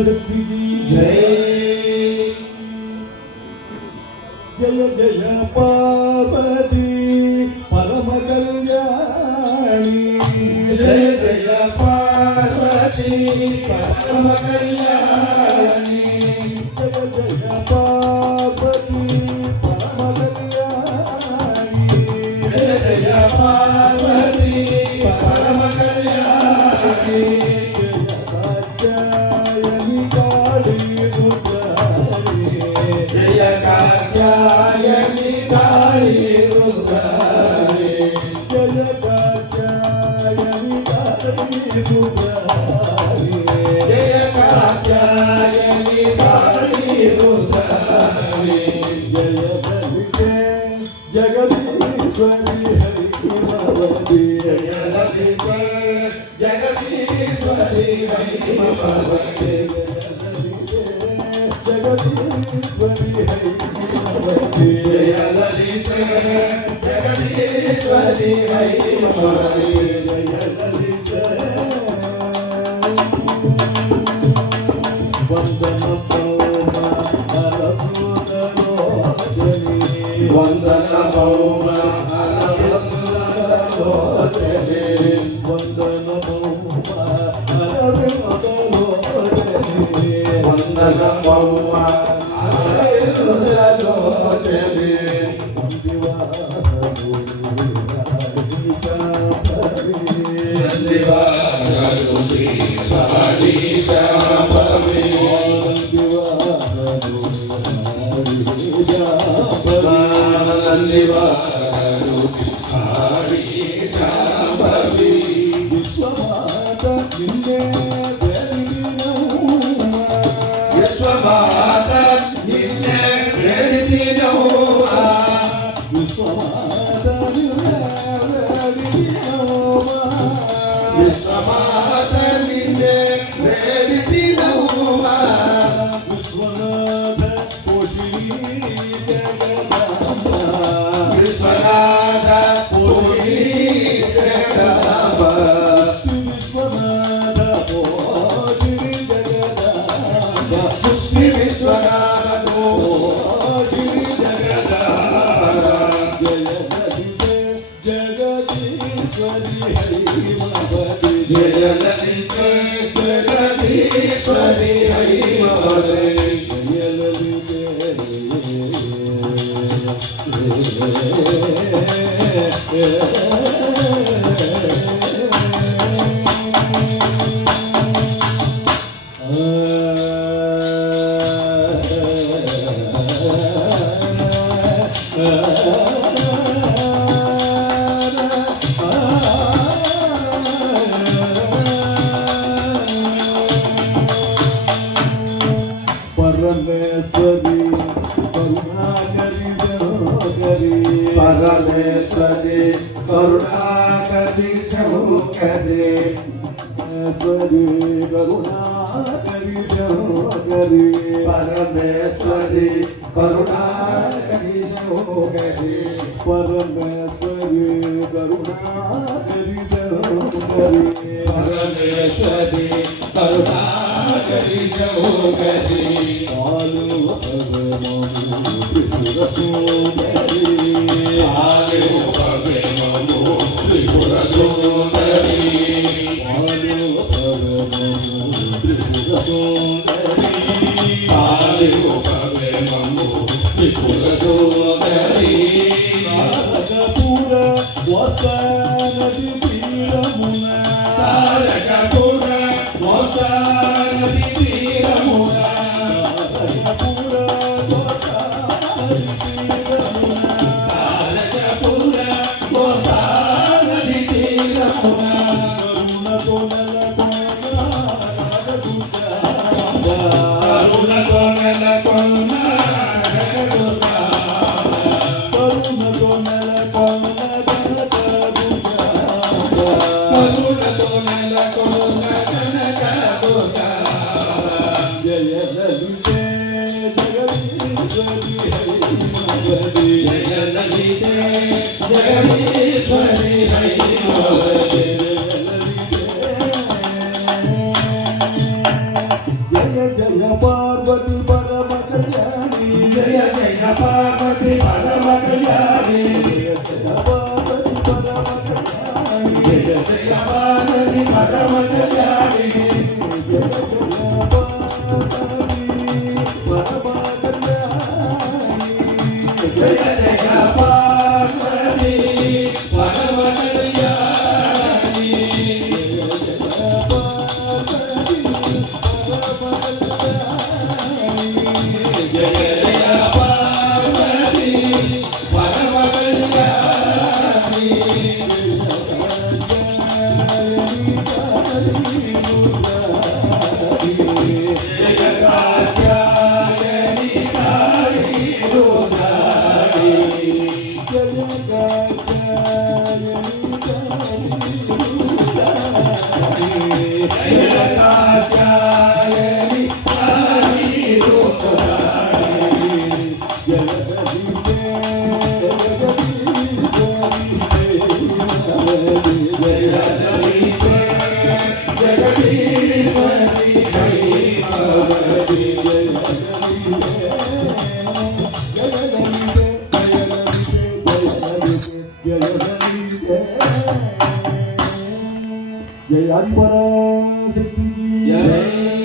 पराशक्ति की जय। जय जय पार्वती परम कल्याणी। जय जय पार्वती परम कल्याणी। जय जय पार्वती परम कल्याणी। जय जय पार्वती परम कल्याणी। जय कात्यायनी काली रुद्राणी। जय कात्यायनी काली रुद्राणी। जय कात्यायनी काली रुद्राणी। जय ललिते जगदीश्वरी हरि भगवती। जय ललिते जगदीश्वरी हरि भगवती। जगदीश्वरी हरि भगवती। जय ललिते जगदीश्वरी हरि भगवती। जय ललिते वंदन पौमा अलभूतलोचनी। वंदन पौमा अलभूतलोचनी। वंदन पौमा अलभूतलोचनी। वंदन पौमा अलभूतलोचनी। जय ललिते जगदीश्वरी हरि भगवती। जय ललिते परमेश्वरी करुणाकरी सहोदरी। परमेश्वरी करुणाकरी सहोदरी। परमेश्वरी करुणाकरी सहोदरी। परमेश्वरी करुणाकरी सहोदरी। परमेश्वरी करुणाकरी सहोदरी। परमेश्वरी करुणाकरी सहोदरी। आलू त्रिपुर सुंदरी। आलू भवे ममो त्रिपुर सुंदरी। आलू त्रिपुर सुंदरी। आलू भवे ममो त्रिपुर सुंदरी। तारकपुर वसा नदी तीरमुना। तारकपुर वसा नदी तीरमुना। तारकपुर वसा नदी तीरमुना। तारकपुर वसा नदी तीरमुना। करुण कोनल कोना दुर्गा। करुण कोनल कोना दुर्गा। करुण कोनल कोना दुर्गा। करुण कोनल कोना दुर्गा। जय ललिते जगदीश्वरी हरि भगवती। जय ललिते जगदीश्वरी हरि भगवती। जय पार्वती परम कल्याणी जय जय पार्वती परम कल्याणी जय पार्वती परम कल्याणी जय जय पार्वती परम कल्याणी जय जय पार्वती परम कल्याणी जय जय पार्वती परम कल्याणी जय कात्यायनी काली रुद्राणी जय कात्यायनी काली रुद्राणी जगदीश्वरी जय भगवती जय आदि पराशक्ति की जय